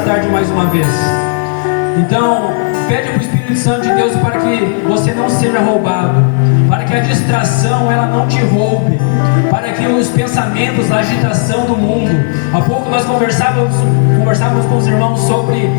tarde mais uma vez. Então, pede para o Espírito Santo de Deus para que você não seja roubado, para que a distração ela não te roube, para que os pensamentos, a agitação do mundo. Há pouco nós conversávamos com os irmãos sobre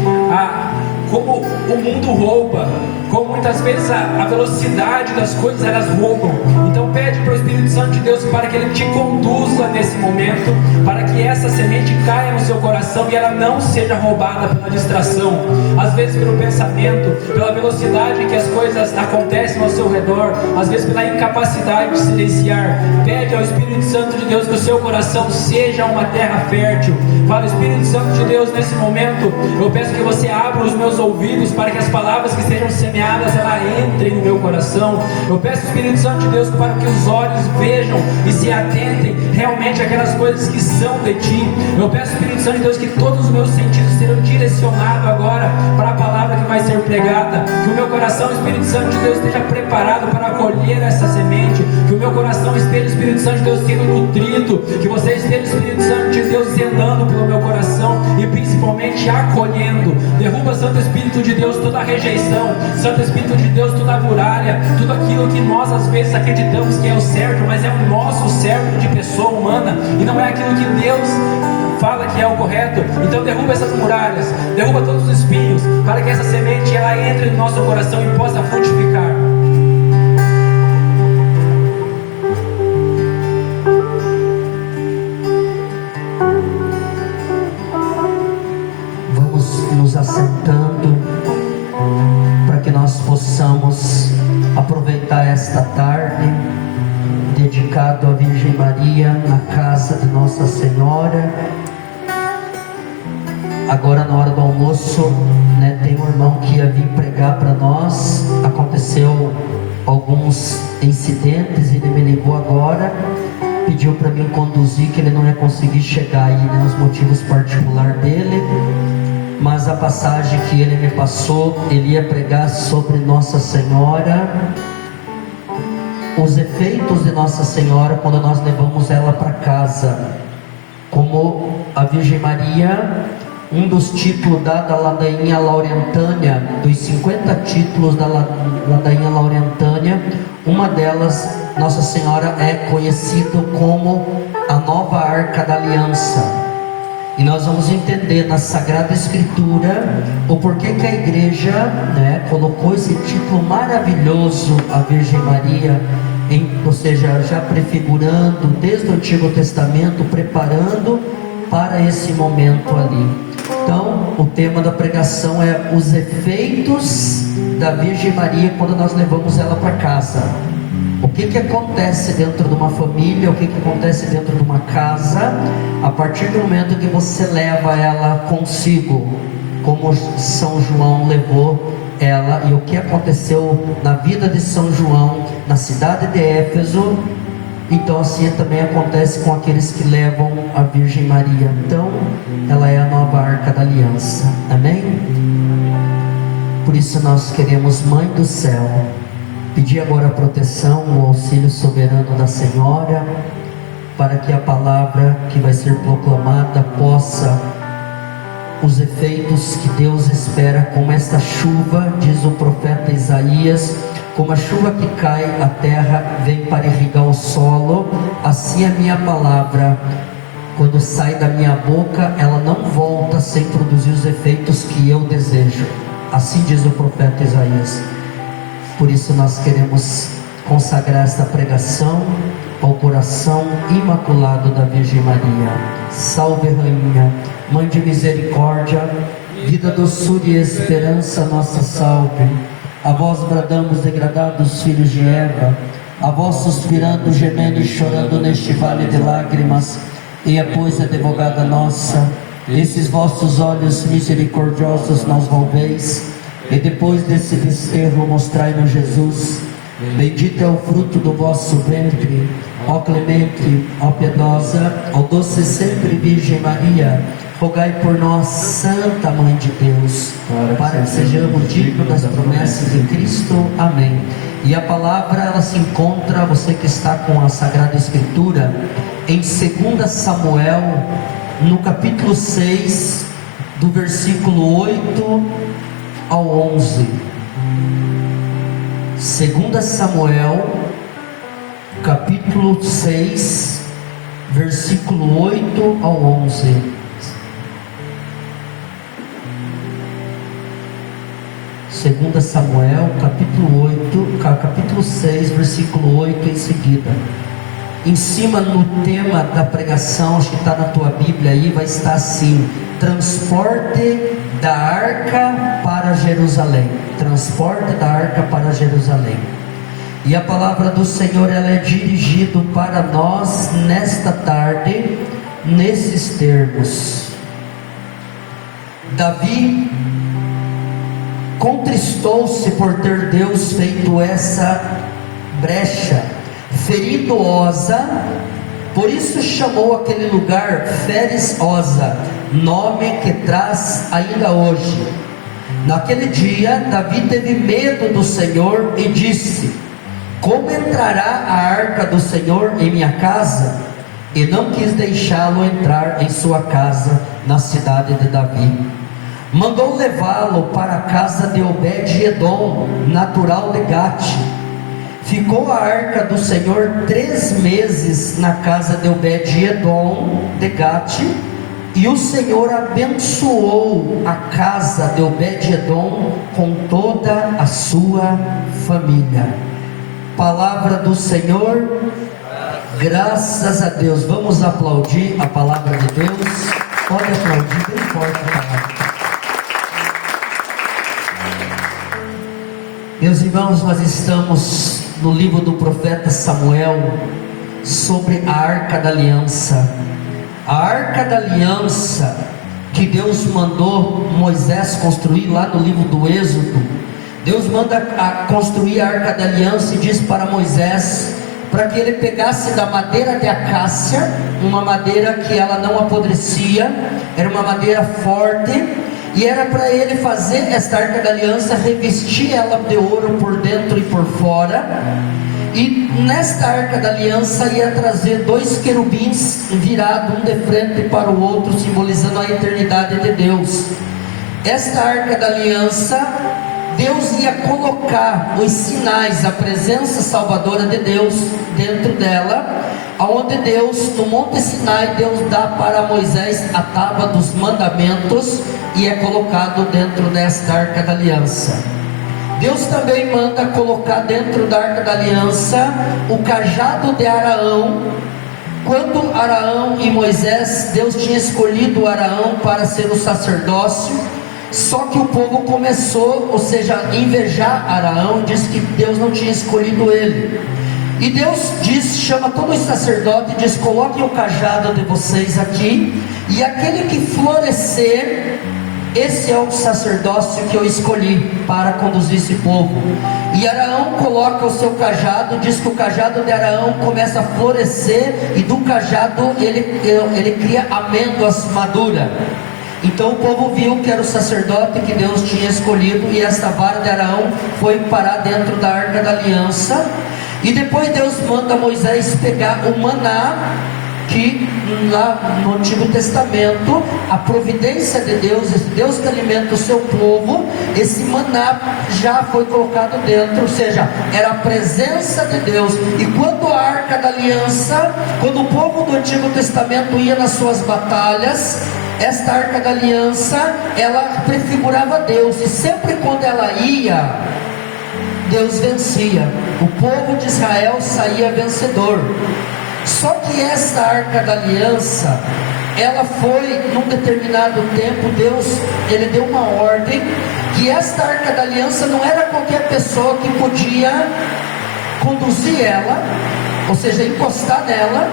como o mundo rouba, como muitas vezes a velocidade das coisas elas roubam. Então pede para o Espírito Santo de Deus para que Ele te conduza nesse momento, para que essa semente caia no seu coração e ela não seja roubada pela distração, às vezes pelo pensamento, pela velocidade que as coisas acontecem ao seu redor, às vezes pela incapacidade de silenciar. Pede ao Espírito Santo de Deus que o seu coração seja uma terra fértil. Fala: Espírito Santo de Deus, nesse momento eu peço que você abra os meus ouvidos para que as palavras que sejam semeadas elas entrem no meu coração. Eu peço, Espírito Santo de Deus, para que os olhos vejam e se atentem realmente àquelas coisas que são de Ti. Eu peço, Espírito Santo de Deus, que todos os meus sentidos sejam direcionados agora para a palavra que vai ser pregada. Que o meu coração, Espírito Santo de Deus, esteja preparado para acolher essa semente. Que o meu coração esteja, Espírito Santo de Deus, sendo nutrido. Que você esteja, Espírito Santo de Deus, zelando pelo meu coração e principalmente acolhendo. Derruba, Santo Espírito de Deus, toda a rejeição. Santo Espírito de Deus, toda a muralha, tudo aquilo que nós às vezes acreditamos que é o certo, mas é o nosso certo de pessoa humana e não é aquilo que Deus fala que é o correto. Então derruba essas muralhas, derruba todos os espinhos, para que essa semente ela entre no nosso coração e possa frutificar. Vamos nos assentando para que nós possamos aproveitar esta tarde dedicado à Virgem Maria na casa de Nossa Senhora. Agora na hora do almoço, tem um irmão que ia vir pregar para nós. Aconteceu alguns incidentes e ele me ligou agora, pediu para mim conduzir, que ele não ia conseguir chegar aí, os motivos particulares dele. Mas a passagem que ele me passou, ele ia pregar sobre Nossa Senhora, os efeitos de Nossa Senhora quando nós levamos ela para casa. Como a Virgem Maria, um dos títulos dado à ladainha Laurentânia, dos 50 títulos da ladainha Laurentânia, uma delas, Nossa Senhora é conhecida como a nova Arca da Aliança. E nós vamos entender na Sagrada Escritura o porquê que a igreja colocou esse título maravilhoso à Virgem Maria, ou seja, já prefigurando desde o Antigo Testamento, preparando para esse momento ali. Então, o tema da pregação é os efeitos da Virgem Maria quando nós levamos ela para casa. O que acontece dentro de uma família, o que acontece dentro de uma casa, a partir do momento que você leva ela consigo, como São João levou ela, e o que aconteceu na vida de São João, na cidade de Éfeso. Então assim também acontece com aqueles que levam a Virgem Maria. Então, ela é a nova Arca da Aliança, amém? Por isso nós queremos, Mãe do Céu, pedir agora a proteção, o auxílio soberano da Senhora, para que a palavra que vai ser proclamada possa, os efeitos que Deus espera, como esta chuva, diz o profeta Isaías, como a chuva que cai à terra, vem para irrigar o solo, assim a minha palavra, quando sai da minha boca, ela não volta sem produzir os efeitos que eu desejo. Assim diz o profeta Isaías. Por isso nós queremos consagrar esta pregação ao coração imaculado da Virgem Maria. Salve, Rainha, Mãe de misericórdia, vida, doçura e esperança, nossa salve. A vós bradamos, degradados filhos de Eva, a vós suspirando, gemendo e chorando neste vale de lágrimas. E pois, advogada nossa, esses vossos olhos misericordiosos nos volveis, e depois desse desterro mostrai-nos Jesus. Bendito é o fruto do vosso ventre, ó clemente, ó piedosa, ó doce sempre Virgem Maria. Rogai por nós, Santa Mãe de Deus, para que sejamos dignos das promessas de Cristo. Amém. E a palavra, ela se encontra, você que está com a Sagrada Escritura, em 2 Samuel, no capítulo 6, do versículo 8 ao 11. 2 Samuel, capítulo 6, versículo 8 ao 11. 2 Samuel, capítulo 6, versículo 8 em seguida. Em cima no tema da pregação, acho que está na tua Bíblia aí, vai estar assim: transporte da arca para Jerusalém. Transporte da arca para Jerusalém. E a palavra do Senhor, ela é dirigida para nós nesta tarde, nesses termos. Davi contristou-se por ter Deus feito essa brecha, ferindo Oza, por isso chamou aquele lugar Feres Oza, nome que traz ainda hoje. Naquele dia, Davi teve medo do Senhor e disse: como entrará a arca do Senhor em minha casa? E não quis deixá-lo entrar em sua casa, na cidade de Davi. Mandou levá-lo para a casa de Obed-edom, natural de Gate. Ficou a arca do Senhor 3 meses na casa de Obed-edom de Gate, e o Senhor abençoou a casa de Obed-edom com toda a sua família. Palavra do Senhor, graças a Deus. Vamos aplaudir a palavra de Deus. Pode aplaudir bem forte a palavra. Meus irmãos, nós estamos no livro do profeta Samuel, sobre a Arca da Aliança. A Arca da Aliança que Deus mandou Moisés construir lá no livro do Êxodo. Deus manda construir a Arca da Aliança e diz para Moisés para que ele pegasse da madeira de acácia, uma madeira que ela não apodrecia, era uma madeira forte, e era para ele fazer esta Arca da Aliança, revestir ela de ouro por dentro e por fora. E nesta Arca da Aliança ia trazer 2 querubins virados um de frente para o outro, simbolizando a eternidade de Deus. Esta Arca da Aliança, Deus ia colocar os sinais, a presença salvadora de Deus dentro dela, aonde Deus, no Monte Sinai, Deus dá para Moisés a tábua dos mandamentos, e é colocado dentro desta Arca da Aliança. Deus também manda colocar dentro da Arca da Aliança o cajado de Araão. Quando Araão e Moisés, Deus tinha escolhido Araão para ser o sacerdócio, só que o povo começou, ou seja, a invejar Araão, disse que Deus não tinha escolhido ele. E Deus diz, chama todos os sacerdotes e diz: coloquem o cajado de vocês aqui, e aquele que florescer, esse é o sacerdócio que eu escolhi para conduzir esse povo. E Araão coloca o seu cajado, diz que o cajado de Araão começa a florescer, e do cajado ele cria amêndoas maduras. Então o povo viu que era o sacerdote que Deus tinha escolhido, e esta vara de Araão foi parar dentro da Arca da Aliança. E depois Deus manda Moisés pegar o maná, que lá no Antigo Testamento, a providência de Deus, esse Deus que alimenta o seu povo, esse maná já foi colocado dentro, ou seja, era a presença de Deus. E quando a Arca da Aliança, quando o povo do Antigo Testamento ia nas suas batalhas, esta Arca da Aliança, ela prefigurava Deus, e sempre quando ela ia, Deus vencia, o povo de Israel saía vencedor. Só que esta Arca da Aliança, ela foi, num determinado tempo, Deus, ele deu uma ordem, que esta Arca da Aliança não era qualquer pessoa que podia conduzir ela, ou seja, encostar nela,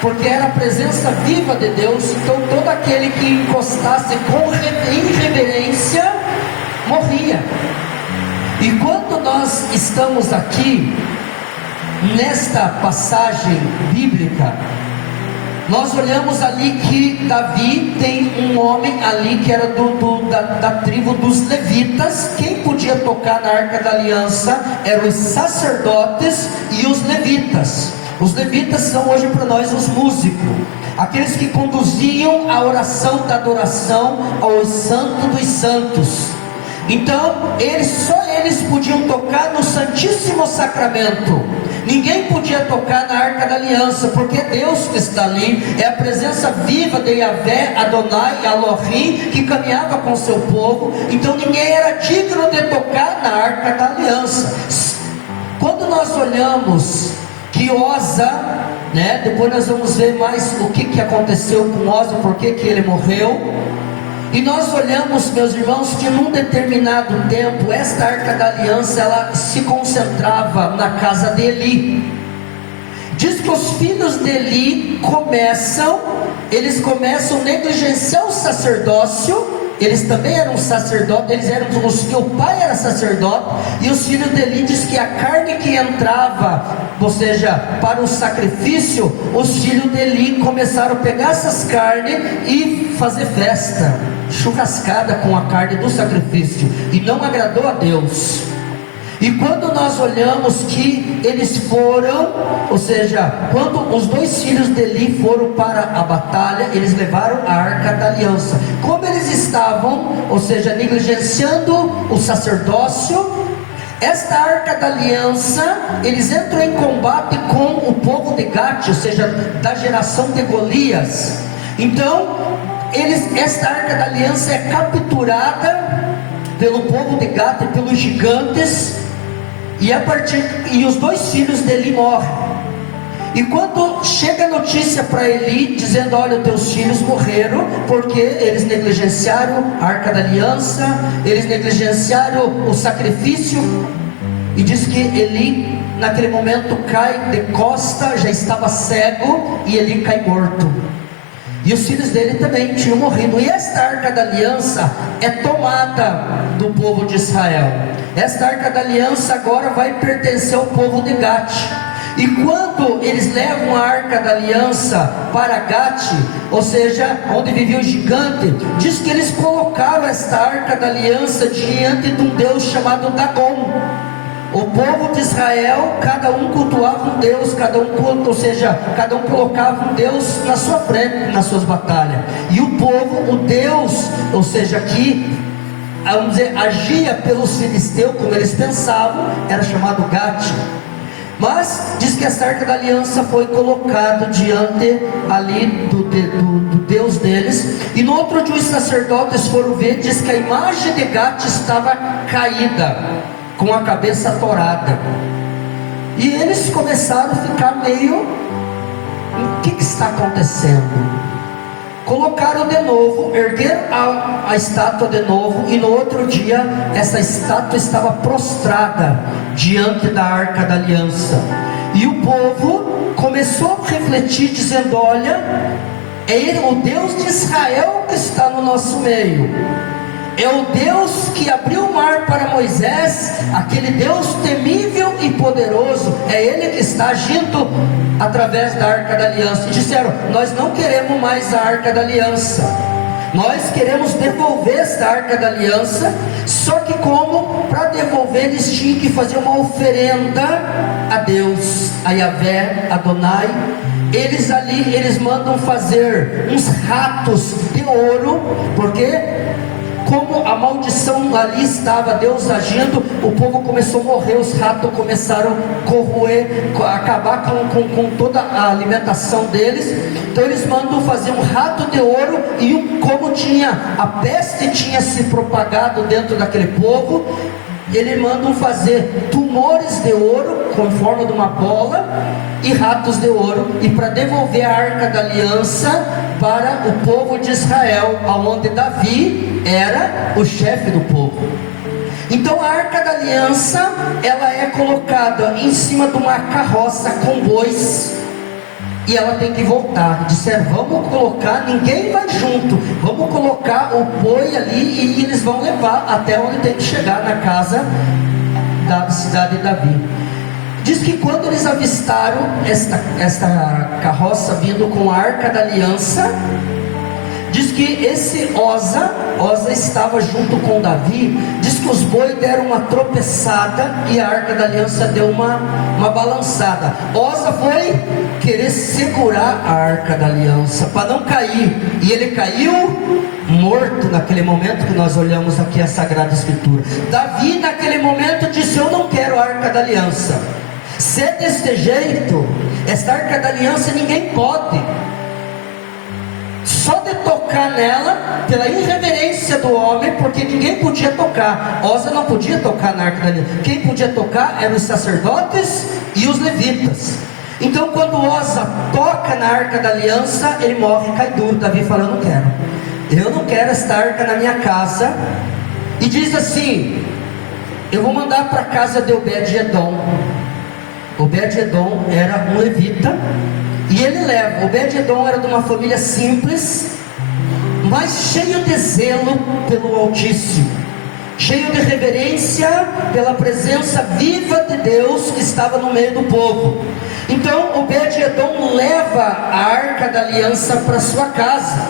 porque era a presença viva de Deus. Então todo aquele que encostasse com irreverência, morria. E quando nós estamos aqui, nesta passagem bíblica, nós olhamos ali que Davi tem um homem ali que era da tribo dos levitas. Quem podia tocar na Arca da Aliança eram os sacerdotes e os levitas. Os levitas são hoje para nós os músicos. aqueles que conduziam a oração da adoração ao Santo dos Santos. Então, só eles podiam tocar no Santíssimo Sacramento. Ninguém podia tocar na Arca da Aliança, porque Deus que está ali é a presença viva de Yahvé, Adonai, Elohim, que caminhava com seu povo. Então ninguém era digno de tocar na Arca da Aliança. Quando nós olhamos que Osa, depois nós vamos ver mais o que aconteceu com Osa, por que ele morreu. E nós olhamos, meus irmãos, que num determinado tempo, esta Arca da Aliança, ela se concentrava na casa de Eli. Diz que os filhos de Eli começam a negligenciar o sacerdócio. Eles também eram sacerdotes, o pai era sacerdote, e os filhos de Eli diz que a carne que entrava, ou seja, para o sacrifício, os filhos de Eli começaram a pegar essas carnes e fazer festa, churrascada com a carne do sacrifício, e não agradou a Deus. E quando nós olhamos que eles foram, ou seja, quando os dois filhos de Eli foram para a batalha, eles levaram a Arca da Aliança. Como eles estavam, ou seja, negligenciando o sacerdócio, esta Arca da Aliança, eles entram em combate com o povo de Gate, ou seja, da geração de Golias. Então, esta Arca da Aliança é capturada pelo povo de Gate, pelos gigantes. E os dois filhos dele morrem. E quando chega a notícia para Eli, dizendo: olha, teus filhos morreram, porque eles negligenciaram a Arca da Aliança, eles negligenciaram o sacrifício. E diz que Eli, naquele momento, cai de costa, já estava cego, e Eli cai morto. E os filhos dele também tinham morrido. E esta Arca da Aliança é tomada do povo de Israel. Esta Arca da Aliança agora vai pertencer ao povo de Gate. E quando eles levam a Arca da Aliança para Gate, ou seja, onde vivia o gigante, diz que eles colocaram esta Arca da Aliança diante de um Deus chamado Dagon. O povo de Israel, cada um cultuava um Deus, cada um colocava um Deus na sua frente, nas suas batalhas. E o povo, o Deus, ou seja, que, vamos dizer, agia pelos filisteus, como eles pensavam, era chamado Gate. Mas diz que essa Arca da Aliança foi colocada diante ali do Deus deles. E no outro dia os sacerdotes foram ver, diz que a imagem de Gate estava caída, com a cabeça torada. E eles começaram a ficar meio: o que está acontecendo? Colocaram de novo, ergueram a estátua de novo, e no outro dia essa estátua estava prostrada diante da Arca da Aliança. E o povo começou a refletir, dizendo: olha, é ele, o Deus de Israel, que está no nosso meio. É o Deus que abriu o mar para Moisés, aquele Deus temível e poderoso. É Ele que está agindo através da Arca da Aliança. E disseram: nós não queremos mais a Arca da Aliança, nós queremos devolver esta Arca da Aliança. Só que como? Para devolver eles tinham que fazer uma oferenda a Deus, a Yahvé, Adonai. Eles mandam fazer uns ratos de ouro, porque como a maldição ali estava, Deus agindo, o povo começou a morrer, os ratos começaram a corroer, a acabar com toda a alimentação deles. Então eles mandam fazer um rato de ouro, e como a peste tinha se propagado dentro daquele povo, eles mandam fazer tumores de ouro com forma de uma bola e ratos de ouro, e para devolver a Arca da Aliança para o povo de Israel, aonde Davi era o chefe do povo. Então a Arca da Aliança, ela é colocada em cima de uma carroça com bois, e ela tem que voltar. Disseram: vamos colocar, ninguém vai junto, vamos colocar o boi ali, e eles vão levar até onde tem que chegar, na casa da cidade de Davi. Diz que quando eles avistaram esta carroça vindo com a Arca da Aliança, diz que esse Osa, Osa estava junto com Davi, diz que os bois deram uma tropeçada e a arca da aliança deu uma balançada. Osa foi querer segurar a arca da aliança para não cair, e ele caiu morto naquele momento que nós olhamos aqui a Sagrada Escritura. Davi naquele momento disse: eu não quero a arca da aliança. Se é desse jeito, esta arca da aliança ninguém pode. Só de tocar nela, pela irreverência do homem, porque ninguém podia tocar. Osa não podia tocar na arca da aliança. Quem podia tocar eram os sacerdotes e os levitas. Então quando Osa toca na arca da aliança, ele morre e cai duro. Davi fala: eu não quero esta arca na minha casa. E diz assim: eu vou mandar para a casa de Obed-edom. Obed-edom era um levita, e ele leva. Obed-edom era de uma família simples, mas cheio de zelo pelo Altíssimo, cheio de reverência pela presença viva de Deus que estava no meio do povo. Então Obed-edom leva a arca da aliança para sua casa.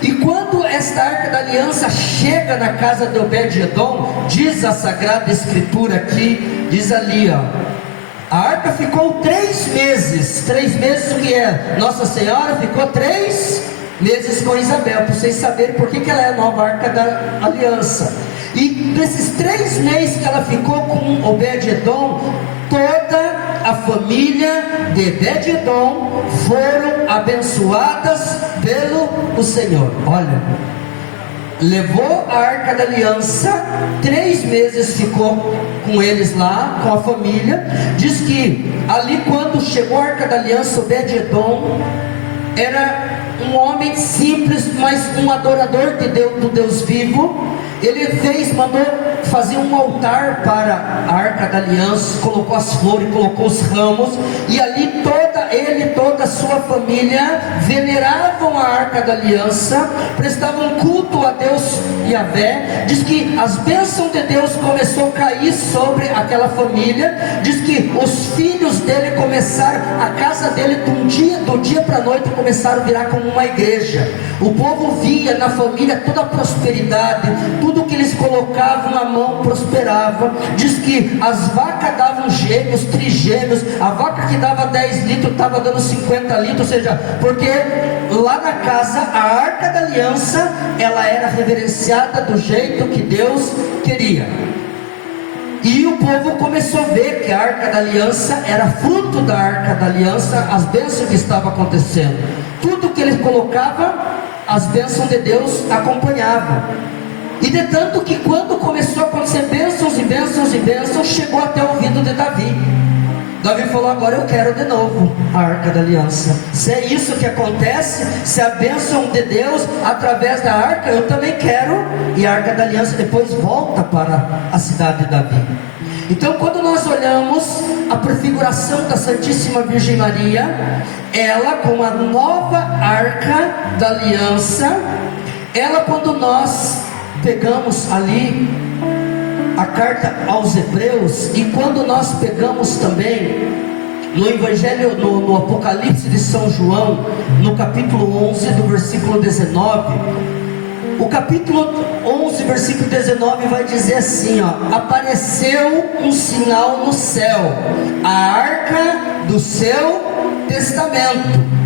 E quando esta arca da aliança chega na casa de Obed-edom, diz a Sagrada Escritura aqui, diz ali, a arca ficou 3 meses. 3 meses o que é? Nossa Senhora ficou 3 meses com Isabel, para vocês saberem por que ela é a nova arca da aliança. E nesses 3 meses que ela ficou com Obed-edom, toda a família de Obed-edom foram abençoadas pelo Senhor. Olha, levou a arca da aliança, 3 meses ficou com eles lá, com a família. Diz que ali quando chegou a arca da aliança, Obed-edom era um homem simples, mas um adorador de Deus, do Deus vivo. Ele mandou fazer um altar para a arca da aliança, colocou as flores, colocou os ramos, e ali toda a sua família veneravam a arca da aliança, prestavam culto a Deus Yahvé. Diz que as bênçãos de Deus começou a cair sobre aquela família. Diz que os filhos dele começaram, a casa dele do dia para a noite começaram a virar como uma igreja. O povo via na família toda a prosperidade, tudo que eles colocavam a mão prosperava. Diz que as vacas davam gêmeos, trigêmeos. A vaca que dava 10 litros estava dando 50 litros, ou seja, porque lá na casa a arca da aliança, ela era reverenciada do jeito que Deus queria. E o povo começou a ver que a arca da aliança era fruto da arca da aliança, as bênçãos que estavam acontecendo. Tudo que eles colocavam, as bênçãos de Deus acompanhavam. E de tanto que quando começou a acontecer bênçãos e bênçãos e bênçãos, chegou até o ouvido de Davi. Davi falou: agora eu quero de novo a arca da aliança. Se é isso que acontece, se a bênção de Deus através da arca, eu também quero. E a arca da aliança depois volta para a cidade de Davi. Então quando nós olhamos a prefiguração da Santíssima Virgem Maria, ela com a nova arca da aliança, ela, quando nós pegamos ali a carta aos Hebreus, e quando nós pegamos também no Evangelho, no Apocalipse de São João, no capítulo 11, do versículo 19, o capítulo 11, versículo 19 vai dizer assim, apareceu um sinal no céu, a arca do seu testamento.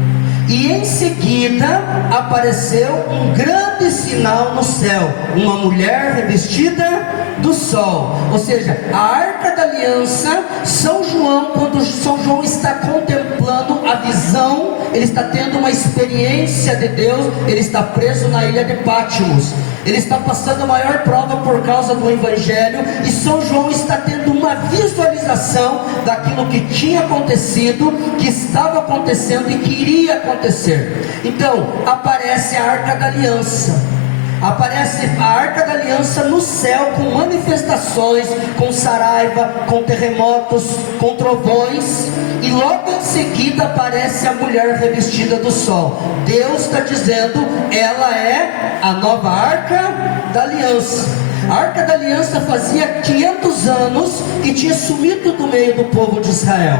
E em seguida apareceu um grande sinal no céu, uma mulher revestida do sol. Ou seja, a arca da aliança, São João, quando São João está contemplando a visão, ele está tendo uma experiência de Deus. Ele está preso na ilha de Patmos, ele está passando a maior prova por causa do Evangelho, e São João está tendo uma visualização daquilo que tinha acontecido, que estava acontecendo e que iria acontecer. Então aparece a arca da aliança. Aparece a arca da aliança no céu, com manifestações, com saraiva, com terremotos, com trovões, e logo em seguida aparece a mulher revestida do sol. Deus está dizendo, ela é a nova arca da aliança. A arca da aliança fazia 500 anos que tinha sumido do meio do povo de Israel.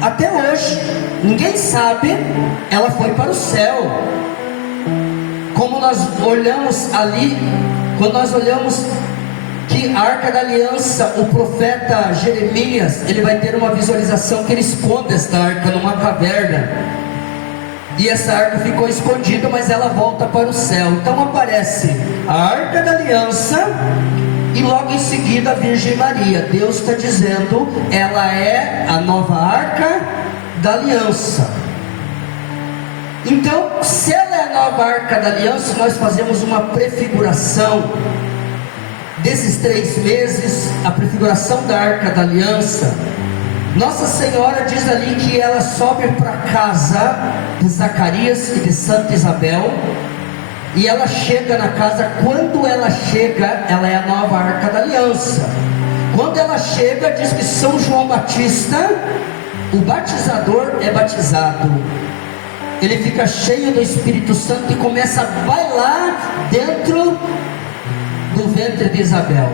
Até hoje, ninguém sabe, ela foi para o céu. como nós olhamos ali, quando nós olhamos que a Arca da Aliança, o profeta Jeremias, ele vai ter uma visualização que ele esconde esta arca numa caverna, e essa arca ficou escondida, mas ela volta para o céu. Então aparece a Arca da Aliança e logo em seguida a Virgem Maria. Deus está dizendo, ela é a nova Arca da Aliança. Então, se ela é a nova Arca da Aliança, nós fazemos uma prefiguração desses 3 meses, a prefiguração da Arca da Aliança. Nossa Senhora diz ali que ela sobe para a casa de Zacarias e de Santa Isabel, e ela chega na casa. Quando ela chega, ela é a nova Arca da Aliança. Quando ela chega, diz que São João Batista, o batizador, é batizado. Ele fica cheio do Espírito Santo e começa a bailar dentro do ventre de Isabel.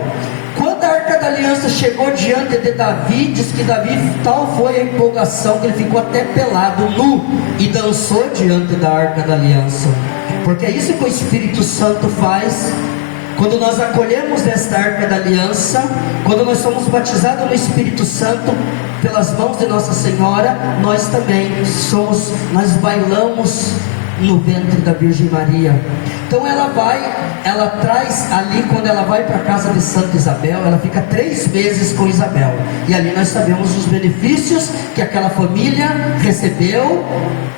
Quando a Arca da Aliança chegou diante de Davi, diz que Davi, tal foi a empolgação que ele ficou até pelado, nu, e dançou diante da Arca da Aliança. Porque é isso que o Espírito Santo faz. Quando nós acolhemos esta Arca da Aliança, quando nós somos batizados no Espírito Santo pelas mãos de Nossa Senhora, nós também nós bailamos no ventre da Virgem Maria. Então ela traz ali, quando ela vai para a casa de Santa Isabel, ela fica 3 meses com Isabel, e ali nós sabemos os benefícios que aquela família recebeu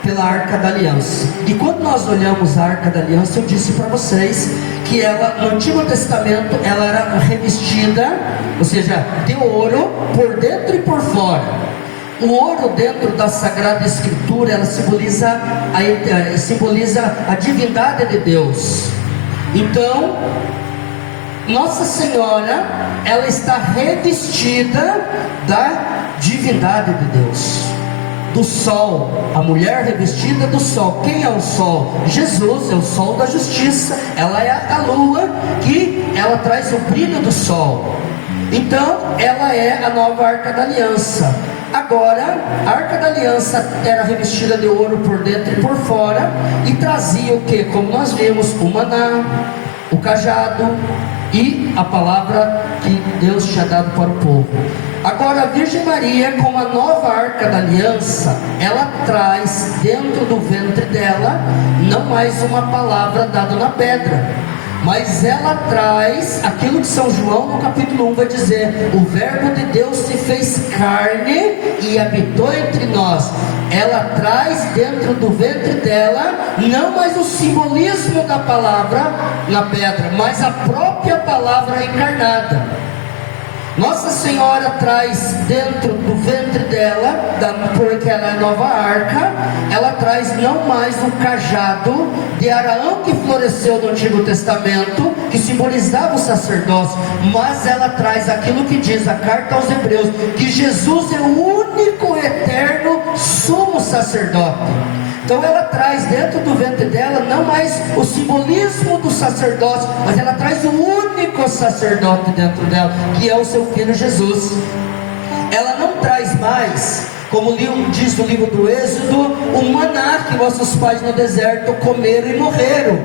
pela Arca da Aliança. E quando nós olhamos a Arca da Aliança, eu disse para vocês que ela, no Antigo Testamento, ela era revestida, ou seja, de ouro por dentro e por fora. O ouro dentro da Sagrada Escritura, ela simboliza a divindade de Deus. Então, Nossa Senhora, ela está revestida da divindade de Deus, do sol. A mulher revestida do sol. Quem é o sol? Jesus é o sol da justiça. Ela é a lua, que ela traz o brilho do sol. Então, ela é a nova Arca da Aliança. Agora, a Arca da Aliança era revestida de ouro por dentro e por fora, e trazia o que? Como nós vimos, o maná, o cajado e a palavra que Deus tinha dado para o povo. Agora, a Virgem Maria, com a nova Arca da Aliança, ela traz dentro do ventre dela não mais uma palavra dada na pedra, mas ela traz aquilo que São João no capítulo 1 vai dizer: o verbo de Deus se fez carne e habitou entre nós. Ela traz dentro do ventre dela não mais o simbolismo da palavra na pedra, mas a própria palavra encarnada. Nossa Senhora traz dentro do ventre dela, porque ela é a nova arca, ela traz não mais o cajado de Araão que floresceu no Antigo Testamento, que simbolizava o sacerdócio, mas ela traz aquilo que diz a carta aos Hebreus, que Jesus é o único eterno sumo sacerdote. Então ela traz dentro do ventre dela não mais o simbolismo do sacerdócio, mas ela traz o único sacerdote dentro dela, que é o seu filho Jesus. Ela não traz mais, como diz no livro do Êxodo, o maná que vossos pais no deserto comeram e morreram,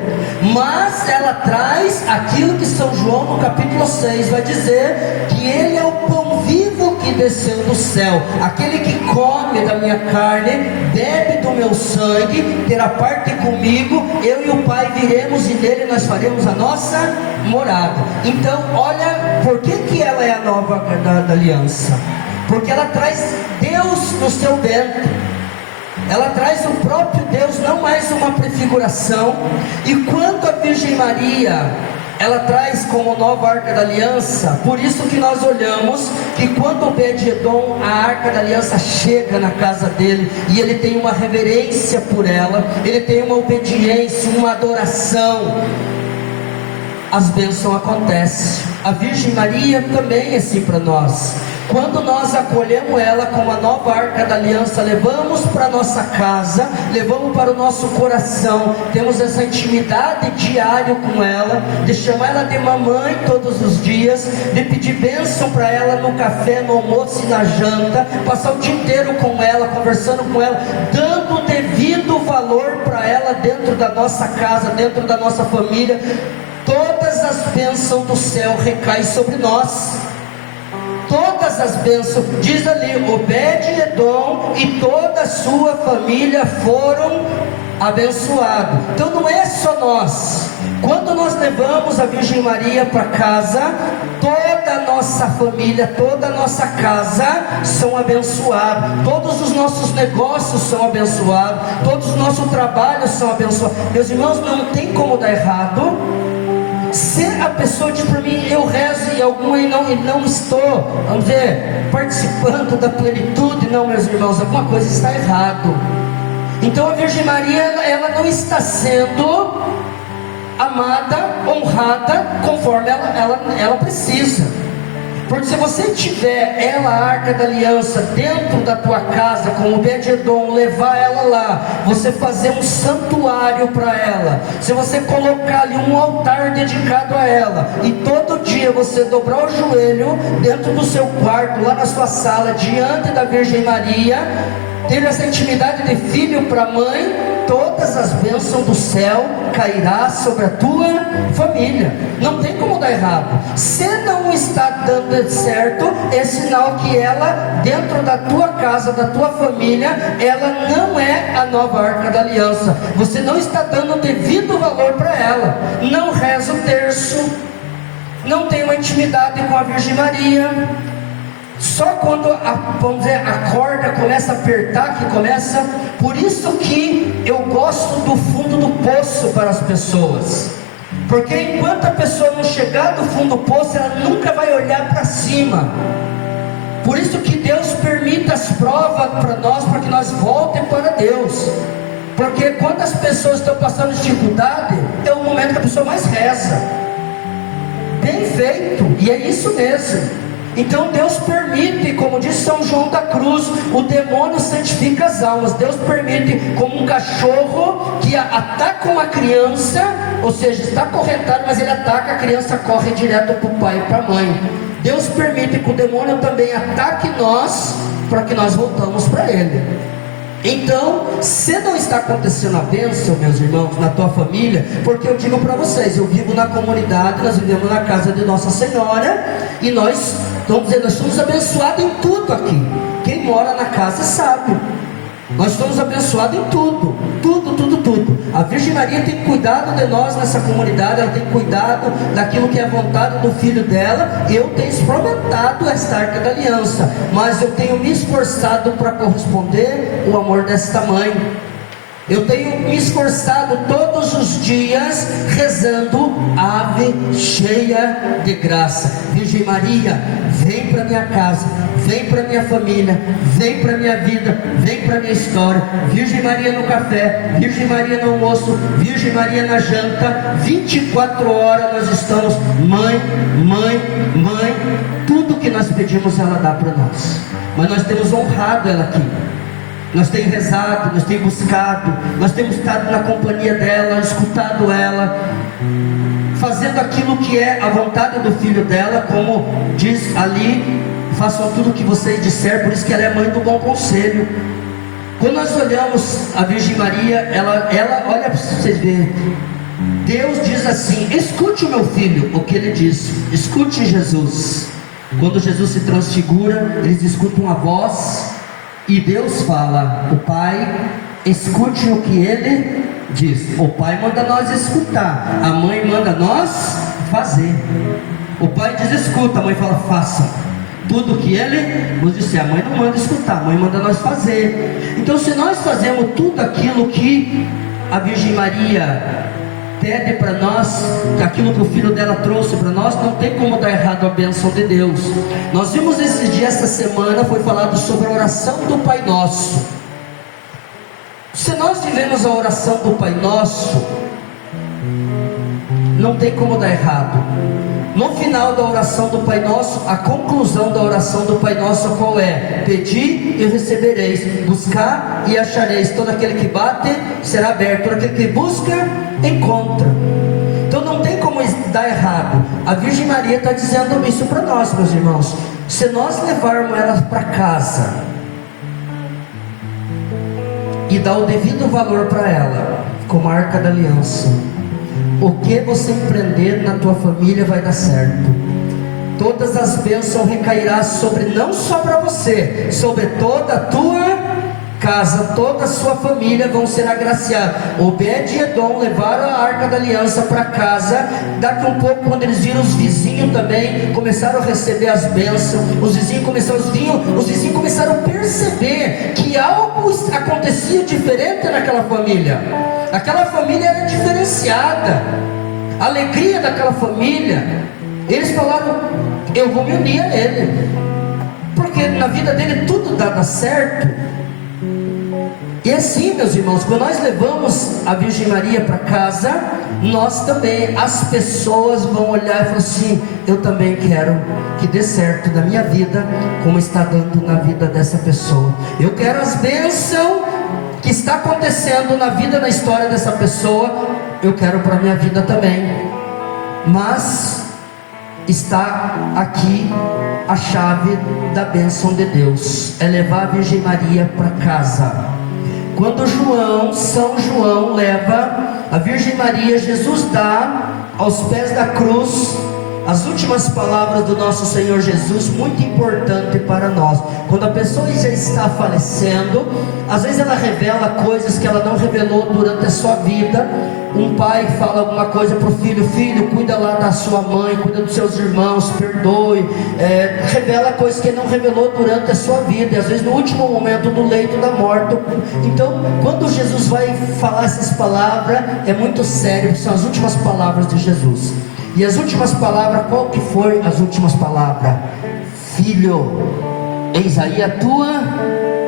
mas ela traz aquilo que São João no capítulo 6 vai dizer, que ele é o pão vivo que desceu do céu. Aquele que come da minha carne, bebe do meu sangue, terá parte comigo. Eu e o Pai viremos e nele nós faremos a nossa morada. Então olha, por que ela é a nova da aliança? Porque ela traz Deus no seu ventre. Ela traz o próprio Deus, não mais uma prefiguração. E quando a Virgem Maria, ela traz como nova Arca da Aliança, por isso que nós olhamos que quando Obed-Edom, a Arca da Aliança chega na casa dele, e ele tem uma reverência por ela, ele tem uma obediência, uma adoração, as bênçãos acontecem. A Virgem Maria também é assim para nós. Quando nós acolhemos ela como a nova Arca da Aliança, levamos para a nossa casa, levamos para o nosso coração, temos essa intimidade diária com ela, de chamar ela de mamãe todos os dias, de pedir bênção para ela no café, no almoço e na janta, passar o dia inteiro com ela, conversando com ela, dando o devido valor para ela dentro da nossa casa, dentro da nossa família, todas as bênçãos do céu recaem sobre nós. Todas as bênçãos, diz ali, Obed-Edom e toda a sua família foram abençoados. Então não é só nós. Quando nós levamos a Virgem Maria para casa, toda a nossa família, toda a nossa casa são abençoados. Todos os nossos negócios são abençoados. Todos os nossos trabalhos são abençoados. Meus irmãos, não tem como dar errado. Se a pessoa diz para mim, eu rezo e algum e não estou, vamos dizer, participando da plenitude, não, meus irmãos, alguma coisa está errado. Então a Virgem Maria, ela não está sendo amada, honrada, conforme ela precisa. Porque se você tiver ela, a Arca da Aliança, dentro da tua casa, como Obed-Edom, levar ela lá, você fazer um santuário para ela, se você colocar ali um altar dedicado a ela, e todo dia você dobrar o joelho dentro do seu quarto, lá na sua sala, diante da Virgem Maria, ter essa intimidade de filho para mãe, todas as bênçãos do céu cairá sobre a tua família. Não tem como dar errado. Se não está dando certo, é sinal que ela, dentro da tua casa, da tua família, ela não é a nova Arca da Aliança. Você não está dando o devido valor para ela. Não reza o terço, não tem uma intimidade com a Virgem Maria. Só quando vamos dizer, a corda começa a apertar, que começa. Por isso que eu gosto do fundo do poço para as pessoas, porque enquanto a pessoa não chegar do fundo do poço, ela nunca vai olhar para cima. Por isso que Deus permite as provas para nós, para que nós voltem para Deus. Porque quando as pessoas estão passando dificuldade, é o momento que a pessoa mais reza. Bem feito, e é isso mesmo. Então Deus permite, como diz São João da Cruz, o demônio santifica as almas. Deus permite, como um cachorro que ataca uma criança, ou seja, está acorrentado, mas ele ataca, a criança corre direto para o pai e para a mãe. Deus permite que o demônio também ataque nós, para que nós voltamos para ele. Então, se não está acontecendo a bênção, meus irmãos, na tua família, porque eu digo para vocês, eu vivo na comunidade, nós vivemos na casa de Nossa Senhora, e nós, vamos dizer, nós somos abençoados em tudo aqui. Quem mora na casa sabe, nós somos abençoados em tudo, tudo, tudo, tudo. A Virgem Maria tem cuidado de nós nessa comunidade, ela tem cuidado daquilo que é a vontade do Filho dela. Eu tenho experimentado esta Arca da Aliança, mas eu tenho me esforçado para corresponder o amor desta mãe. Eu tenho me esforçado todos os dias rezando Ave cheia de graça. Virgem Maria, vem para minha casa, vem para minha família, vem para minha vida, vem para minha história. Virgem Maria no café, Virgem Maria no almoço, Virgem Maria na janta. 24 horas nós estamos, mãe, mãe, mãe. Tudo que nós pedimos ela dá para nós, mas nós temos honrado ela aqui. Nós temos rezado, nós temos buscado, nós temos estado na companhia dela, escutado ela, fazendo aquilo que é a vontade do Filho dela, como diz ali, façam tudo o que vocês disserem, por isso que ela é mãe do bom conselho. Quando nós olhamos a Virgem Maria, ela olha para vocês verem, Deus diz assim, escute o meu filho, o que ele diz, escute Jesus. Quando Jesus se transfigura, eles escutam a voz, e Deus fala, o Pai, escute o que Ele diz. O Pai manda nós escutar, a mãe manda nós fazer. O Pai diz escuta, a mãe fala faça. Tudo que Ele nos disse, a mãe não manda escutar, a mãe manda nós fazer. Então se nós fazemos tudo aquilo que a Virgem Maria pede para nós, aquilo que o Filho dela trouxe para nós, não tem como dar errado a bênção de Deus. Nós vimos esses dias, essa semana, foi falado sobre a oração do Pai Nosso. Se nós vivemos a oração do Pai Nosso, não tem como dar errado. No final da oração do Pai Nosso, a conclusão da oração do Pai Nosso qual é? Pedi e recebereis, buscar e achareis, todo aquele que bate será aberto, todo aquele que busca, encontra. Então não tem como dar errado. A Virgem Maria está dizendo isso para nós, meus irmãos. Se nós levarmos ela para casa, e dá o devido valor para ela, como a Arca da Aliança, o que você empreender na tua família vai dar certo. Todas as bênçãos recairão sobre, não só para você, sobre toda a tua casa, toda a sua família vão ser agraciados. Obed e Edom levaram a Arca da Aliança para casa. Daqui um pouco, quando eles viram os vizinhos também, começaram a receber as bênçãos. Os vizinhos começaram a perceber que algo acontecia diferente naquela família. Aquela família era diferenciada. A alegria daquela família, eles falaram: eu vou me unir a ele, porque na vida dele tudo dá certo. E assim, meus irmãos, quando nós levamos a Virgem Maria para casa, nós também, as pessoas vão olhar e falar assim: eu também quero que dê certo na minha vida, como está dando na vida dessa pessoa. Eu quero as bênçãos que está acontecendo na vida, na história dessa pessoa, eu quero para a minha vida também. Mas está aqui a chave da bênção de Deus, é levar a Virgem Maria para casa. Quando São João leva a Virgem Maria, Jesus dá aos pés da cruz as últimas palavras do nosso Senhor Jesus, muito importante para nós. Quando a pessoa já está falecendo, às vezes ela revela coisas que ela não revelou durante a sua vida. Um pai fala alguma coisa para o filho: filho, cuida lá da sua mãe, cuida dos seus irmãos, perdoe. Revela coisas que ele não revelou durante a sua vida, e às vezes no último momento do leito da morte. Então, quando Jesus vai falar essas palavras, é muito sério, são as últimas palavras de Jesus. E as últimas palavras, qual que foi as últimas palavras? Filho, eis aí a tua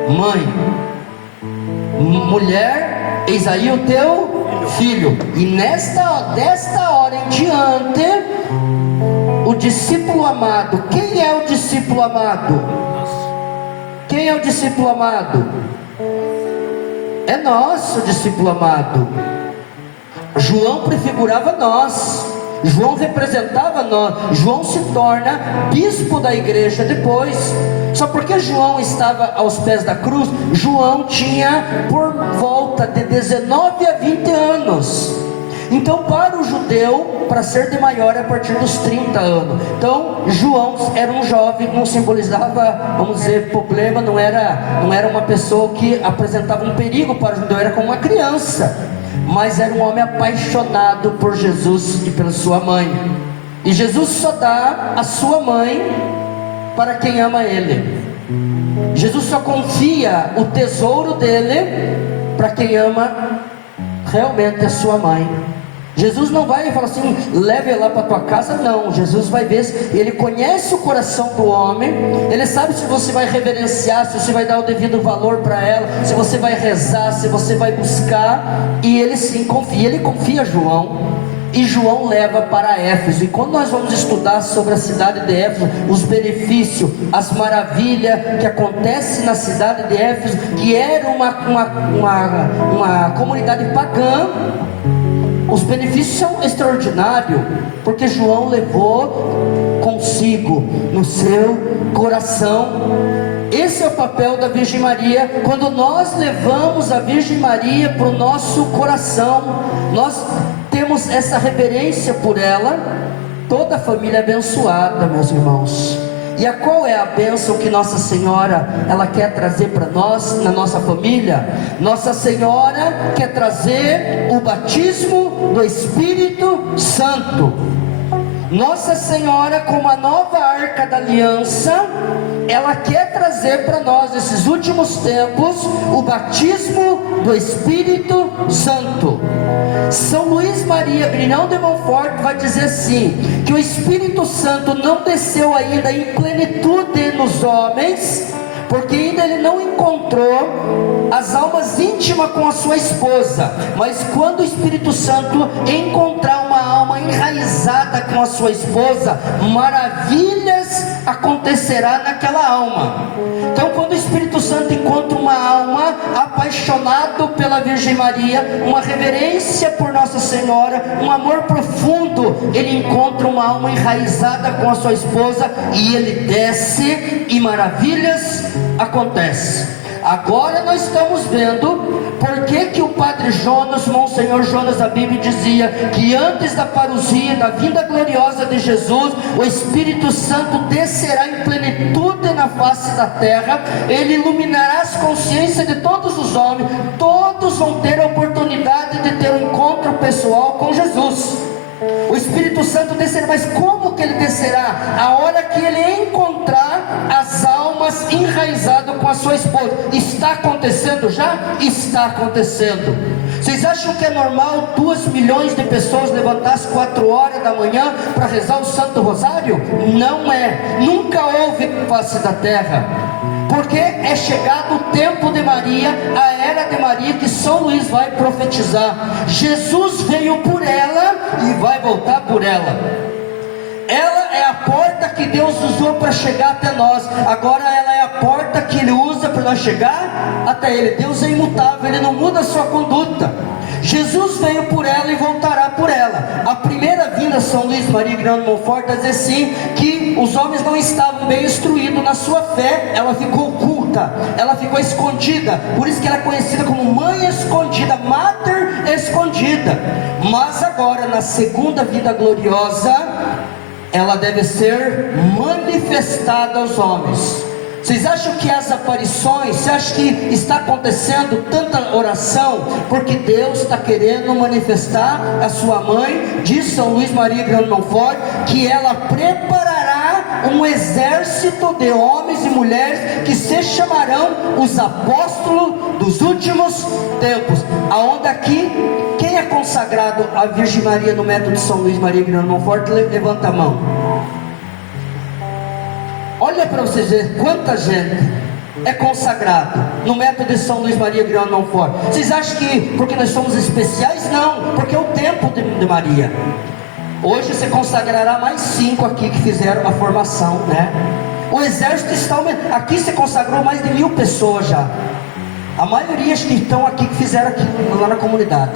mãe. Mulher, eis aí o teu filho. E desta hora em diante, o discípulo amado, quem é o discípulo amado? Quem é o discípulo amado? É nós, o discípulo amado. João prefigurava nós, João representava nós. João se torna bispo da igreja depois. Só porque João estava aos pés da cruz, João tinha por volta de 19 a 20 anos. Então, para o judeu, para ser de maior é a partir dos 30 anos. Então, João era um jovem, não simbolizava, vamos dizer, problema, não era uma pessoa que apresentava um perigo para o judeu, era como uma criança. Mas era um homem apaixonado por Jesus e pela sua mãe. E Jesus só dá a sua mãe para quem ama Ele. Jesus só confia o tesouro dele para quem ama realmente a sua mãe. Jesus não vai falar assim: leve ela para tua casa. Não, Jesus vai ver, ele conhece o coração do homem, ele sabe se você vai reverenciar, se você vai dar o devido valor para ela, se você vai rezar, se você vai buscar. E ele sim confia, ele confia João. E João leva para Éfeso. E quando nós vamos estudar sobre a cidade de Éfeso, os benefícios, as maravilhas que acontecem na cidade de Éfeso, que era uma comunidade pagã, os benefícios são extraordinários, porque João levou consigo no seu coração. Esse é o papel da Virgem Maria. Quando nós levamos a Virgem Maria para o nosso coração, nós temos essa reverência por ela. Toda a família é abençoada, meus irmãos. E qual é a bênção que Nossa Senhora ela quer trazer para nós, na nossa família? Nossa Senhora quer trazer o batismo do Espírito Santo. Nossa Senhora, como a nova Arca da Aliança, ela quer trazer para nós, nesses últimos tempos, o batismo do Espírito Santo. São Luís Maria Grignion de Montfort vai dizer assim, que o Espírito Santo não desceu ainda em plenitude nos homens, porque ainda ele não encontrou as almas íntimas com a sua esposa. Mas quando o Espírito Santo encontrar uma alma enraizada com a sua esposa, maravilhas acontecerá naquela alma. Então, quando o Espírito Santo encontra uma alma apaixonado pela Virgem Maria, uma reverência por Nossa Senhora, um amor profundo, ele encontra uma alma enraizada com a sua esposa, e ele desce e maravilhas acontecem. Agora nós estamos vendo, Por que o Padre Jonas, Monsenhor Jonas da Bíblia, dizia que antes da parousia, da vinda gloriosa de Jesus, o Espírito Santo descerá em plenitude na face da terra, ele iluminará as consciências de todos os homens, todos vão ter a oportunidade de ter um encontro pessoal com Jesus. O Espírito Santo descerá, mas como que ele descerá? A hora que ele encontrar as almas enraizadas com a sua esposa. Está acontecendo já? Está acontecendo. Vocês acham que é normal 2 milhões de pessoas levantar às 4 horas da manhã para rezar o Santo Rosário? Não é, nunca houve face da terra. Porque é chegado o tempo de Maria, a era de Maria, que São Luís vai profetizar. Jesus veio por ela e vai voltar por ela. Ela é a porta que Deus usou para chegar até nós. Agora ela é a porta que Ele usa para nós chegar até Ele. Deus é imutável, Ele não muda a sua conduta. Jesus veio por ela e voltará por ela. A primeira vinda, São Luís Maria Grande Montfort, diz assim, que os homens não estavam bem instruídos na sua fé. Ela ficou oculta, ela ficou escondida. Por isso que ela é conhecida como mãe escondida, mater escondida. Mas agora, na segunda vinda gloriosa, ela deve ser manifestada aos homens. Vocês acham que as aparições, você acha que está acontecendo tanta oração, porque Deus está querendo manifestar a sua mãe? Diz São Luís Maria Grande Montfort, que ela preparará um exército de homens e mulheres, que se chamarão os apóstolos dos últimos tempos. Aonde aqui, quem é consagrado à Virgem Maria no método de São Luís Maria Grande Montfort, levanta a mão. Olha para vocês verem quanta gente é consagrado no método de São Luís Maria Grande Montfort. Vocês acham que porque nós somos especiais? Não, porque é o tempo de Maria. Hoje você consagrará mais 5 aqui que fizeram a formação, né? O exército está aumentando. Aqui você consagrou mais de 1000 pessoas já. A maioria que estão aqui, que fizeram aqui lá na comunidade.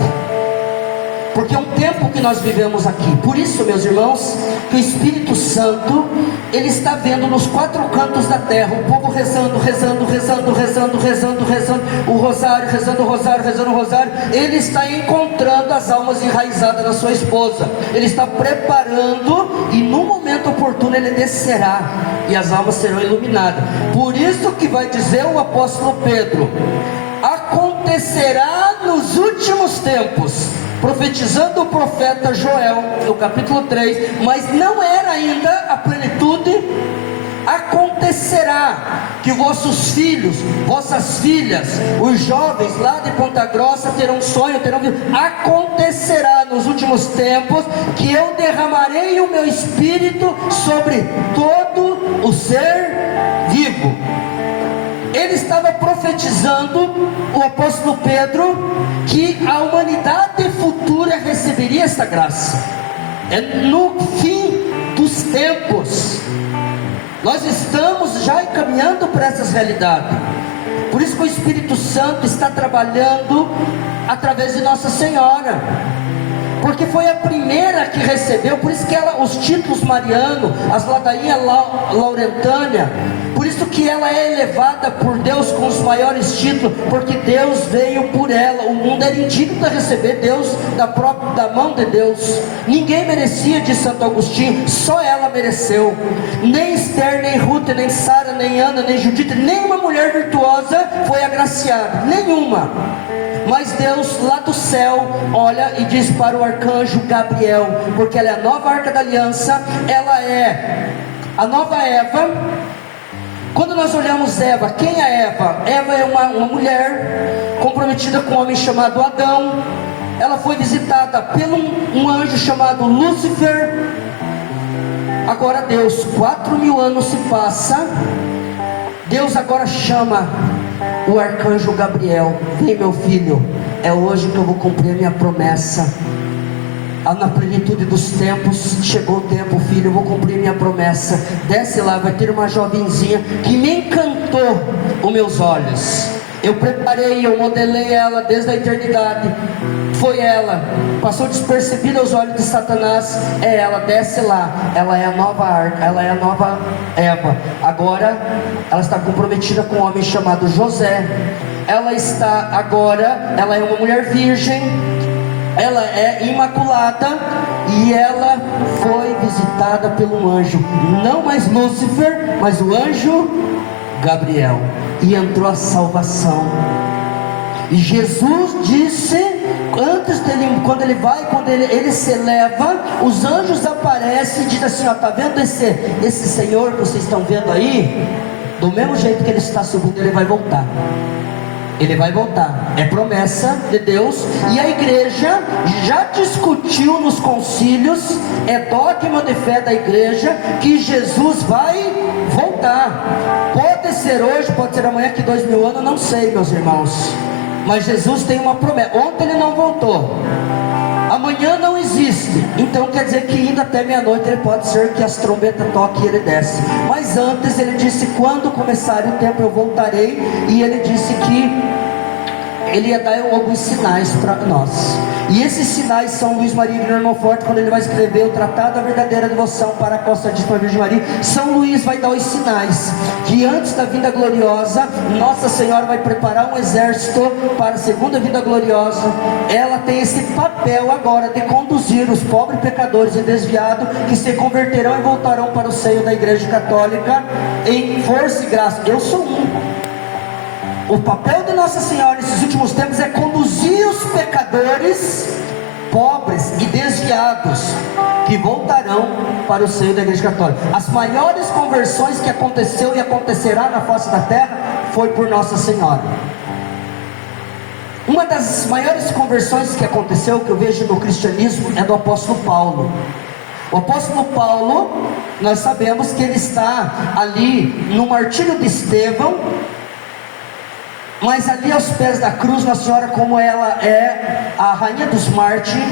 Porque é um tempo que nós vivemos aqui. Por isso, meus irmãos, que o Espírito Santo, ele está vendo nos 4 cantos da terra, o povo rezando, o rosário, rezando o rosário. Ele está encontrando as almas enraizadas na sua esposa. Ele está preparando, e no momento oportuno ele descerá, e as almas serão iluminadas. Por isso que vai dizer o apóstolo Pedro: acontecerá nos últimos tempos, profetizando o profeta Joel, no capítulo 3, mas não era ainda a plenitude. Acontecerá que vossos filhos, vossas filhas, os jovens lá de Ponta Grossa terão sonho, terão vida. Acontecerá nos últimos tempos que eu derramarei o meu espírito sobre todo o ser vivo. Ele estava profetizando, o apóstolo Pedro, que a humanidade futura receberia esta graça. É no fim dos tempos. Nós estamos já encaminhando para essas realidades. Por isso que o Espírito Santo está trabalhando através de Nossa Senhora, porque foi a primeira que recebeu. Por isso que ela, os títulos marianos, as ladainhas laurentâneas, por isso que ela é elevada por Deus com os maiores títulos, porque Deus veio por ela. O mundo era indigno de receber Deus da mão de Deus. Ninguém merecia, de Santo Agostinho, só ela mereceu. Nem Esther, nem Ruth, nem Sara, nem Ana, nem Judite, nenhuma mulher virtuosa foi agraciada, nenhuma. Mas Deus lá do céu olha e diz para o arcanjo Gabriel, porque ela é a nova arca da aliança, ela é a nova Eva. Quando nós olhamos Eva, quem é Eva? Eva é uma mulher comprometida com um homem chamado Adão. Ela foi visitada por um anjo chamado Lúcifer. Agora Deus, 4000 anos se passa, Deus agora chama o arcanjo Gabriel: vem, meu filho, é hoje que eu vou cumprir a minha promessa. Na plenitude dos tempos, chegou o tempo, filho, eu vou cumprir minha promessa. Desce lá, vai ter uma jovenzinha que me encantou os meus olhos. Eu preparei, eu modelei ela desde a eternidade. Foi ela, passou despercebida aos olhos de Satanás. É ela, desce lá. Ela é a nova arca, ela é a nova Eva. Agora ela está comprometida com um homem chamado José. Ela está agora, ela é uma mulher virgem, ela é imaculada, e ela foi visitada pelo anjo, não mais Lúcifer, mas o anjo Gabriel, e entrou a salvação. E Jesus disse, antes dele, quando ele se eleva, os anjos aparecem e dizem assim: ó, tá vendo esse Senhor que vocês estão vendo aí? Do mesmo jeito que ele está subindo, ele vai voltar. Ele vai voltar, é promessa de Deus. E a igreja já discutiu nos concílios, é dogma de fé da igreja, que Jesus vai voltar. Pode ser hoje, pode ser amanhã, que 2000 anos, não sei, meus irmãos, mas Jesus tem uma promessa. Ontem ele não voltou, amanhã não existe, então quer dizer que ainda até meia-noite ele pode ser que as trombetas toquem e ele desce. Mas antes ele disse: quando começar o tempo eu voltarei. E ele disse que ele ia dar alguns sinais para nós, e esses sinais São Luís Maria Vianney Monfort, quando ele vai escrever o Tratado da Verdadeira Devoção para a Constantíssima Virgem Maria, São Luís vai dar os sinais que antes da vinda gloriosa, Nossa Senhora vai preparar um exército para a segunda vinda gloriosa. Ela tem esse papel agora de conduzir os pobres pecadores e desviados, que se converterão e voltarão para o seio da Igreja Católica em força e graça. Eu sou um. O papel de Nossa Senhora nesses últimos tempos é conduzir os pecadores pobres e desviados, que voltarão para o seio da Igreja Católica. As maiores conversões que aconteceu e acontecerá na face da terra foi por Nossa Senhora. Uma das maiores conversões que aconteceu, que eu vejo no cristianismo, é do apóstolo Paulo. O apóstolo Paulo, nós sabemos que ele está ali no martírio de Estevão, mas ali aos pés da cruz, Nossa Senhora, como ela é a rainha dos mártires,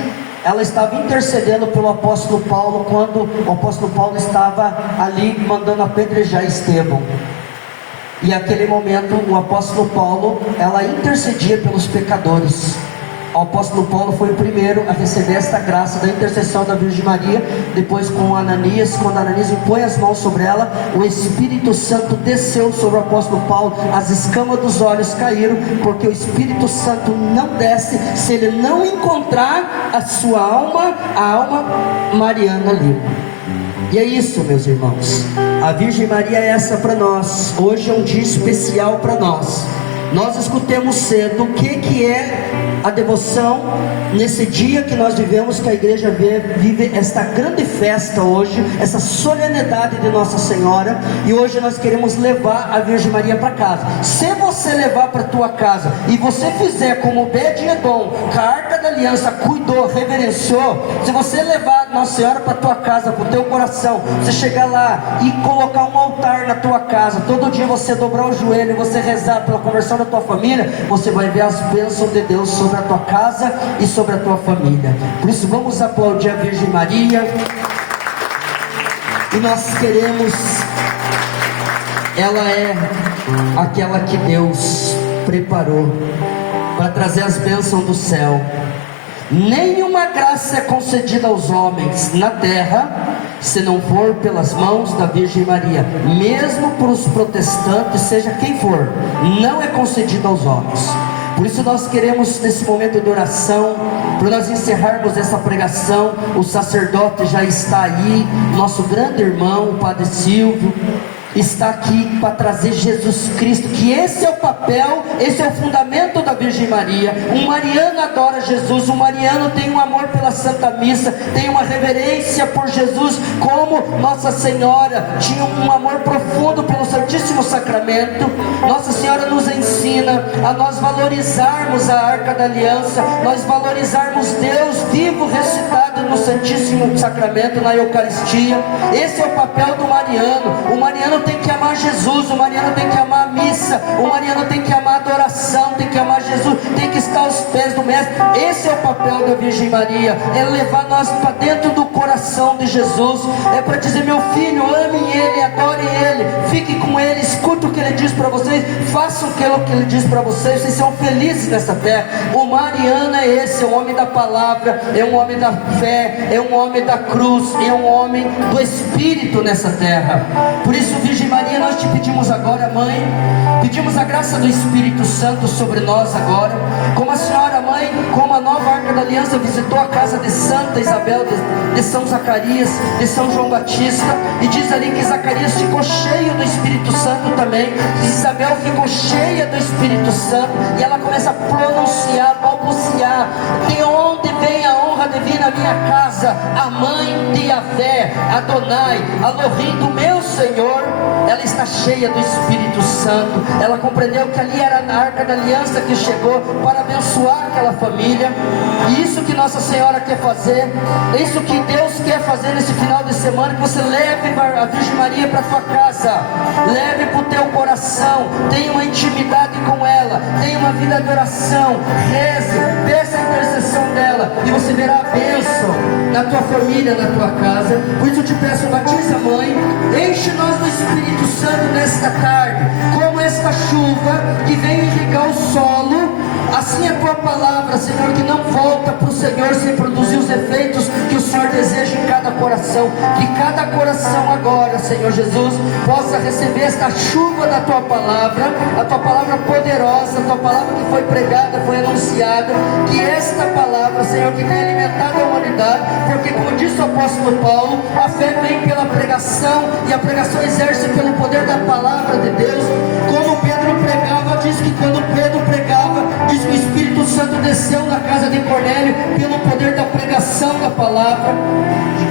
ela estava intercedendo pelo apóstolo Paulo, quando o apóstolo Paulo estava ali mandando apedrejar Estevão. E naquele momento o apóstolo Paulo, ela intercedia pelos pecadores. O apóstolo Paulo foi o primeiro a receber esta graça da intercessão da Virgem Maria. Depois com Ananias, quando Ananias impõe as mãos sobre ela, o Espírito Santo desceu sobre o apóstolo Paulo, as escamas dos olhos caíram, porque o Espírito Santo não desce se ele não encontrar a sua alma, a alma mariana ali. E é isso, meus irmãos, a Virgem Maria é essa para nós. Hoje é um dia especial para nós. Nós escutemos cedo o que é a devoção nesse dia que nós vivemos, que a igreja vive esta grande festa hoje, essa solenidade de Nossa Senhora. E hoje nós queremos levar a Virgem Maria para casa. Se você levar para a tua casa e você fizer como Obed-Edom, que a Arca da Aliança cuidou, reverenciou, se você levar Nossa Senhora para a tua casa, para o teu coração, você chegar lá e colocar um altar na tua casa, todo dia você dobrar o joelho, você rezar pela conversão da tua família, você vai ver as bênçãos de Deus sobre a tua casa e sobre a tua família. Por isso vamos aplaudir a Virgem Maria. E nós queremos, ela é aquela que Deus preparou para trazer as bênçãos do céu. Nenhuma graça é concedida aos homens na terra se não for pelas mãos da Virgem Maria. Mesmo para os protestantes, seja quem for, não é concedida aos homens. Por isso nós queremos, nesse momento de oração, para nós encerrarmos essa pregação, o sacerdote já está aí, nosso grande irmão, o Padre Silvio, está aqui para trazer Jesus Cristo, que esse é o papel, esse é o fundamento da Virgem Maria. Um mariano adora Jesus, um mariano tem um amor pela Santa Missa, tem uma reverência por Jesus, como Nossa Senhora tinha um amor profundo pelo Santíssimo Sacramento. Nossa Senhora nos ensina a nós valorizarmos a Arca da Aliança, nós valorizarmos Deus vivo, ressuscitado no Santíssimo Sacramento, na Eucaristia. Esse é o papel do mariano. O mariano tem que amar Jesus, o mariano tem que amar a missa, o mariano tem que amar a adoração, tem que amar Jesus, tem que estar aos pés do Mestre. Esse é o papel da Virgem Maria, é levar nós para dentro do coração de Jesus, é para dizer: meu filho, amem Ele, adorem Ele, fiquem com Ele, escutem o que Ele diz para vocês, façam aquilo que Ele diz para vocês, vocês são felizes nessa terra. O mariano é esse, é um homem da palavra, é um homem da fé, é um homem da cruz, é um homem do Espírito nessa terra. Por isso, Virgem Maria, nós te pedimos agora, Mãe, pedimos a graça do Espírito Santo sobre nós agora, como a senhora Mãe, como a nova Arca da Aliança visitou a casa de Santa Isabel, de São Zacarias, de São João Batista, e diz ali que Zacarias ficou cheio do Espírito Santo também, e Isabel ficou cheia do Espírito Santo, e ela começa a pronunciar, balbuciar: de onde vem a honra divina à minha casa? A mãe de Yahvé, Adonai, Elohim, do meu Senhor. Ela está cheia do Espírito Santo, ela compreendeu que ali era a Arca da Aliança que chegou para abençoar aquela família, e isso que Nossa Senhora quer fazer, isso que Deus quer fazer nesse final de semana, que você leve a Virgem Maria para a tua casa, leve para o teu coração, tenha uma intimidade com ela, tenha uma vida de oração, reze, peça a intercessão dela, e você verá a bênção na tua família, na tua casa. Por isso eu te peço, batiza, Mãe, enche nós do Espírito Santo nesta tarde, como esta chuva que vem irrigar o solo, assim a tua palavra, Senhor, que não volta para o Senhor sem produzir os efeitos que o Senhor deseja em cada coração, que cada coração agora, Senhor Jesus, possa receber esta chuva da tua palavra, a tua palavra poderosa, a tua palavra que foi pregada, foi anunciada, que esta palavra, Senhor, que tem alimentado a humanidade, porque como disse o apóstolo Paulo, a fé vem pela pregação, e a pregação exerce pelo poder da palavra de Deus. Como Pedro pregava, diz que quando Pedro pregava, diz que o Espírito Santo desceu na casa de Cornélio pelo poder da pregação da palavra.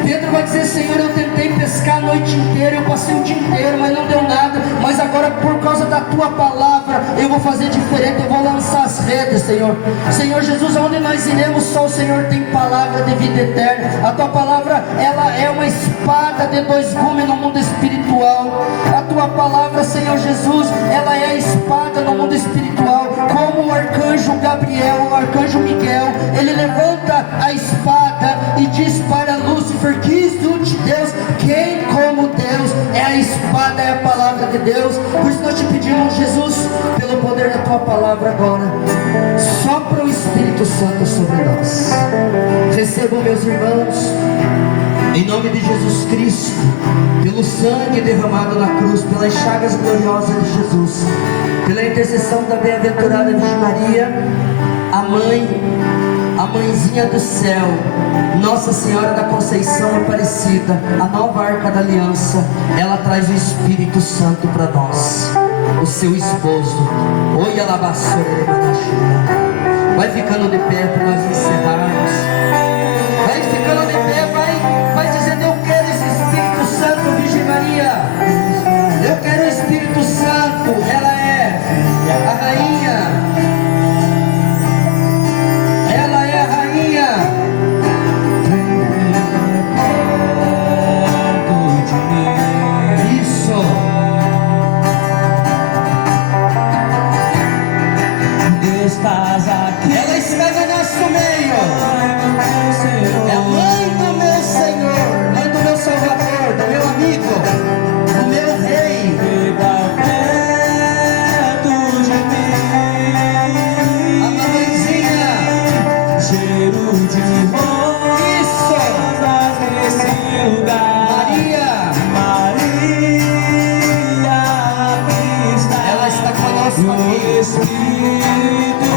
Pedro vai dizer: Senhor, eu tentei pescar a noite inteira, eu passei o dia inteiro, mas não deu nada, mas agora por causa da tua palavra, eu vou fazer diferente, eu vou lançar as redes, Senhor. Senhor Jesus, aonde nós iremos, só o Senhor tem palavra de vida eterna. A tua palavra, ela é uma espada de dois gumes no mundo espiritual. A tua palavra, Senhor Jesus, ela é a espada no mundo espiritual, como o arcanjo Gabriel, o arcanjo Miguel, ele levanta a espada e diz para Lúcifer: que exulte Deus, quem como Deus? É a espada, é a palavra de Deus. Por isso nós te pedimos, Jesus, pelo poder da tua palavra agora, sopra o Espírito Santo sobre nós. Recebam, meus irmãos, em nome de Jesus Cristo, pelo sangue derramado na cruz, pelas chagas gloriosas de Jesus, pela intercessão da bem-aventurada Virgem Maria, a mãezinha do céu, Nossa Senhora da Conceição Aparecida, a nova Arca da Aliança, ela traz o Espírito Santo para nós, o seu esposo. Oi, alabaçora, vai ficando de pé para nós encerrarmos. Vai ficando de pé, vai dizendo: eu quero esse Espírito Santo, Virgem Maria, eu quero o Espírito Santo. Ela é a rainha, ela é a rainha. Isso. Estás aqui. Ela está no nosso meio. É a mãe do meu Senhor, mãe do meu Salvador, do meu amigo, do meu rei. Fica perto de mim. A mãezinha. Cheiro de Isso. rosas nesse lugar. Maria aqui está. Ela está conosco O aqui. Espírito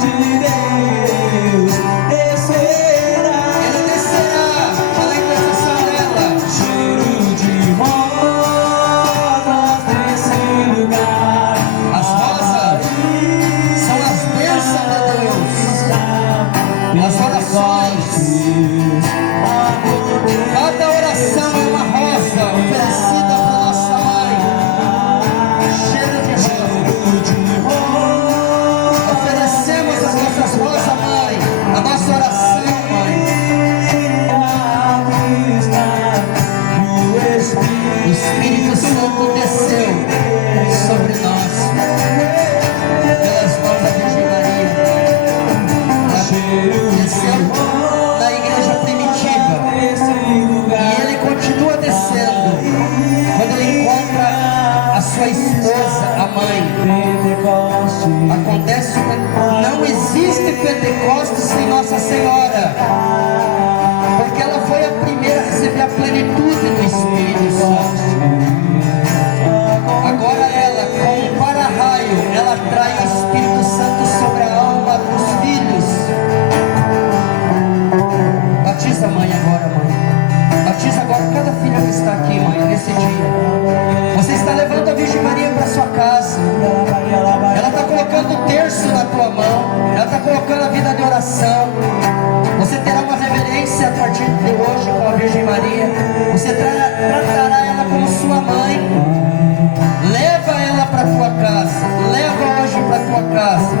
de Deus descerá. Ele descerá pela intercessão dela. Cheiro de rosas nesse lugar. As rosas são as bênçãos de Deus, as orações. Cada oração é uma rosa oferecida por nossa mãe. Cheiro de rosa. Oferecemos as nossas rosas, mãe, a nossa oração, mãe. O Espírito Santo desce acontece, não existe Pentecostes sem Nossa Senhora, porque ela foi a primeira a receber a plenitude do Espírito Santo. Agora ela, com um para-raio, ela trai o Espírito Santo sobre a alma dos filhos. Batiza a mãe agora, mãe. Batiza agora cada filha que está aqui, mãe, nesse dia. Você está levando a Virgem Maria para sua casa. Ela está colocando o terço na tua mão. Ela está colocando a vida de oração. Você terá uma reverência a partir de hoje com a Virgem Maria. Você tratará ela como sua mãe. Leva ela para tua casa. Leva hoje para tua casa.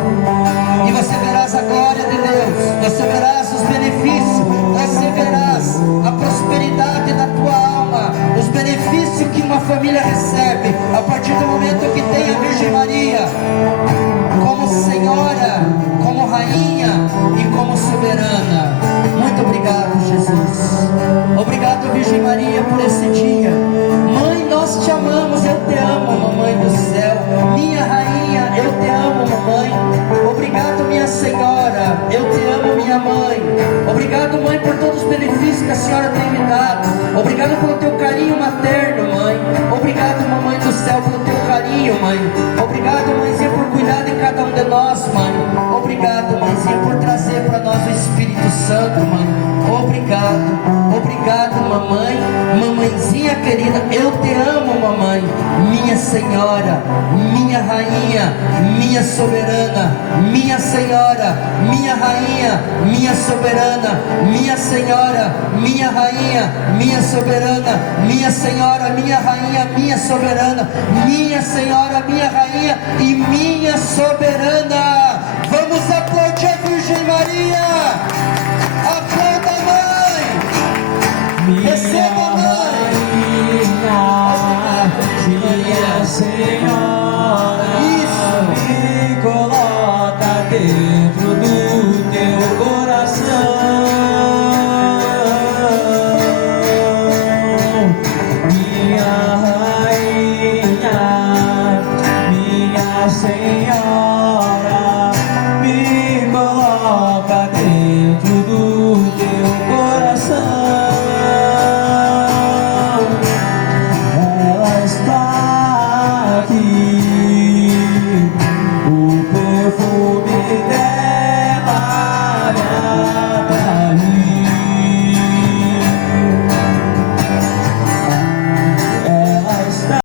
E você verás a glória de Deus. Você verás os benefícios. Você verás a prosperidade da tua alma. Os benefícios que uma família recebe a partir do momento que tem a Virgem Maria como Senhora, como Rainha e como Soberana. Muito obrigado, Jesus. Obrigado, Virgem Maria, por esse dia. Mãe, nós te amamos. Eu te amo, mamãe do céu. Minha Rainha, eu te amo, mamãe. Obrigado, minha Senhora. Eu te amo, minha mãe. Obrigado, mãe, por todos os benefícios que a senhora tem me dado. Obrigado pelo teu carinho materno, mãe. Obrigado, mamãe do céu, pelo teu carinho, mãe. Obrigado, mãezinha, por cuidar de cada um de nós, mãe. Obrigado, mãezinha, por trazer para nós o Espírito Santo, mãe. Obrigado, obrigado, mamãe. Mamãezinha querida, eu te amo, mamãe. Minha Senhora, minha Rainha, minha Soberana, minha Senhora, minha Rainha, minha Soberana, minha Senhora, minha Rainha, minha Soberana, minha Senhora, minha Rainha, minha Soberana, minha Senhora, minha Rainha e minha Soberana. Vamos aplaudir a Virgem Maria. Aplauda, mãe. Receba